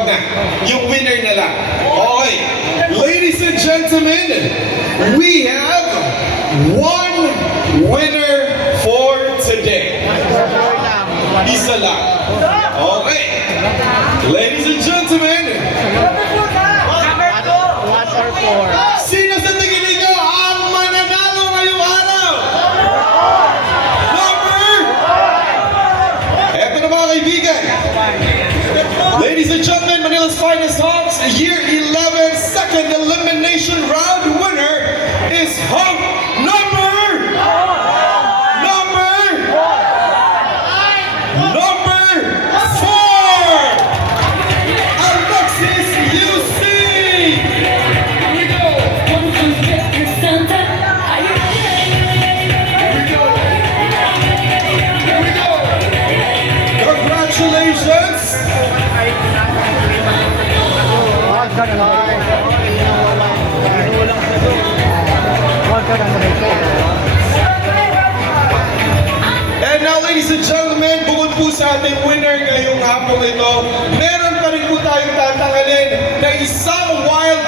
wag na. Yung winner na lang. Okay. Ladies and gentlemen, we have one winner for today. Isa lang. Okay. Ladies and gentlemen, sino sa tingin ninyo ang mananalo ngayong araw? Number? Eto na mga kaibigan. Ladies and gentlemen, Manila's finest Hunks, year 11 second elimination round winner is Hunks number 4, Alexis UC. Congratulations. And now, ladies and gentlemen, bukod po sa ating winner ngayong hapon ito, meron pa rin po tayong tatanggalin na isang wild